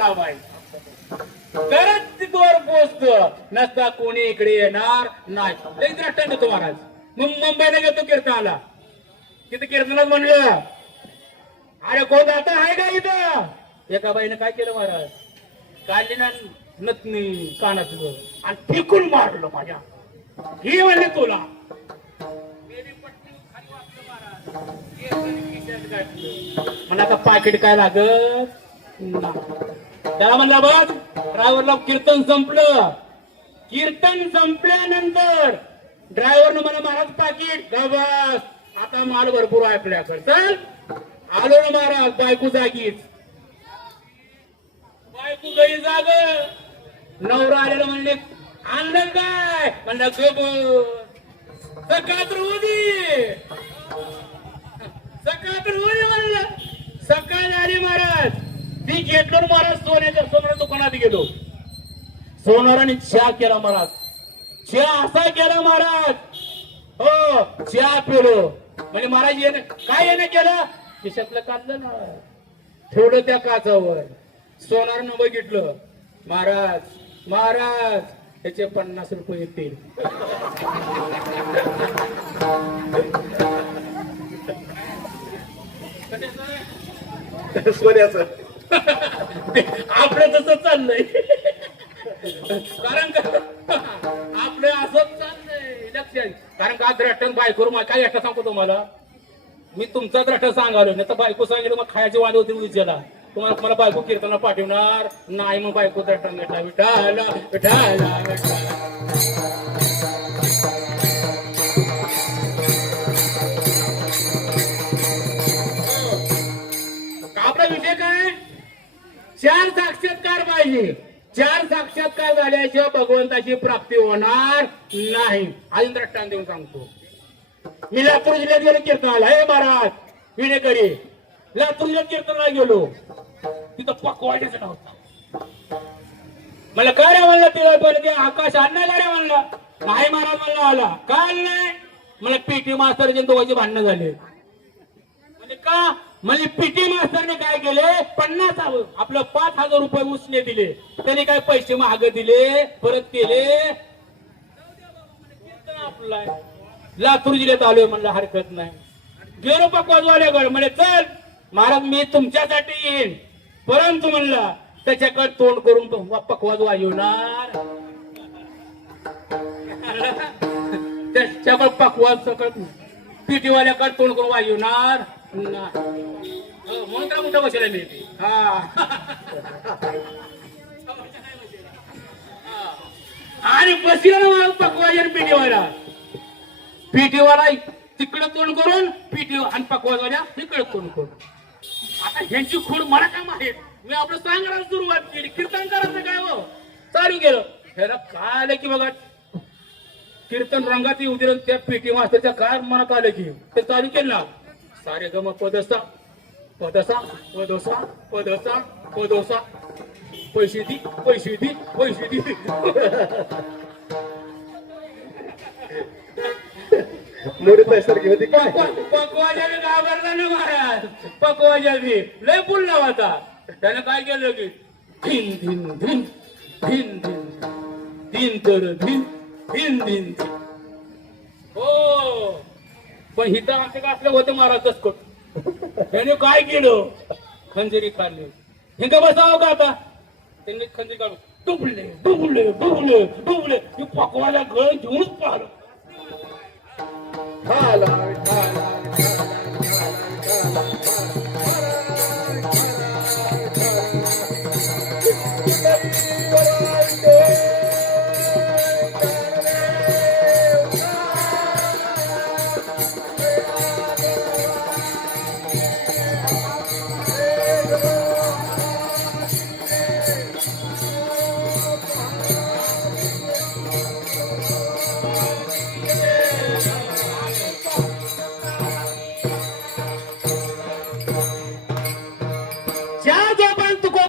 लावाय तरच तिथवर पोचत नसता कोणी इकडे येणार नाही. लई द्रष्टांत होतो महाराज मग मुंबईला गेलो कीर्तनाला तिथे कीर्तनात म्हणलं अरे कोण आता आहे का इथं? एका बाईने काय केलं महाराज? काढली ना नतनी कानातलं आणि फेकून मारलं माझ्या. ही म्हणले तुला. मला आता पाकिट काय लागत? नाही. त्याला म्हणला बघ ड्रायव्हरला कीर्तन संपलं. कीर्तन संपल्यानंतर ड्रायव्हरनं मला महाराज पाकिट बस आता माल भरपूर आहे आपल्याकडे. चल आलो ना महाराज बायको जागीच. बायको गई जाग. नवरा आलेलं म्हणले आणलं काय? म्हणलं गब सकाळ तर होती सकाळ तर होती म्हणलं सकाळ आली महाराज ती घेतलो ना महाराज सोन्याच्या सोन्या दुकानात गेलो. सोनाराने चहा केला महाराज. चहा असा केला महाराज. हो चहा पिलो. म्हणजे महाराज येणं काय येणं केलं? खिशातलं काढलं ना. ठेवलं त्या काचावर. सोनारनं बघितलं. महाराज महाराज त्याचे पन्नास रुपये येतील सोन्याचं. आपलं तसं चाललंय. कारण आपलं असंच चाललंय लक्षात कारण का द्रष्टन बायकोर मग काय एकटा सांगतो तुम्हाला? मी तुमचा द्रष्ट सांगालो नाही तर बायको सांगितलं मग खायची वाद होती उजेला. तुम्हाला तुम्हाला बायको कीर्तनाला पाठवणार? नाही मग बायको द्रष्टन भेटला विठाला विठाला विठाला चार साक्षात्कार पाहिजे. चार साक्षात्कार झाल्याशिवाय भगवंताची प्राप्ती होणार नाही. अजून दृष्टांत देऊन सांगतो. मी लातूर जिल्ह्यात गेलो कीर्तनाला. हे महाराज विणेकरी. लातूर जिल्ह्यात कीर्तनाला गेलो. तिथं पकवाड्याचं नव्हतं. मला काय रे म्हणलं तिला पहिले ते आकाश आणणार का रे म्हणलं? नाही महाराज म्हणलं आला. का नाही मला पीटी मास्तरचे दोघांचे भांडणं झाले. म्हणजे का? म्हणजे पीटी मास्तरने काय केले? पन्नास आपलं पाच हजार रुपये उसने दिले. त्याने काय पैसे महाग दिले? परत केले? कीर्तन लातूर जिल्ह्यात आलोय म्हणलं हरकत नाही. गेलो पकवाजवाल्याकडे म्हणजे चल महाराज मी तुमच्यासाठी येईन. परंतु म्हणलं त्याच्याकडे तोंड करून तो पकवाज वाजवणार त्याच्याकडे पकवाज सकट पिटीवाल्याकडे तोंड करून वाजवणार हो, त्याला मोठा बसेला मी हा. हा. आणि बसला पिटीवाला पिटीवाला तिकडं तोंड करून पिटी आणि पकवाजवाल्या तिकडं तोंड करून. आता ह्यांची खूड मला काय माहीत? मी आपलं सांगायला सुरुवात केली. कीर्तन करायचं काय हो? चालू गेलं ह्याला काय आलं की बघा? कीर्तन रंगात येऊ दिलं त्या पेटी मास्तरच्या काय मनात आलं की? ते चालू केलं ना. सारे गम पदसा पदसा पदोसा पदसा पदोसा. पैसे दी पैसे दी पैसे दी. मोडी पैसारखी होती. काय? पकवाजाने घाबरला ना महाराज. पकवाजाने लय बोलला होता त्यानं काय केलं की धिन धिन धिन धिन धिन. धिन तर धिन धिन धिन धिन. पण हिथं आमच्या का असलं होतं महाराज दसकट त्याने काय केलं? खंजरी खाल्ली हे बसाव बसावं का आता? त्यांनी खंजरी काढून डुबले डुबले डुबले डुबले पकवायला गळ घेऊनच पाहिलं.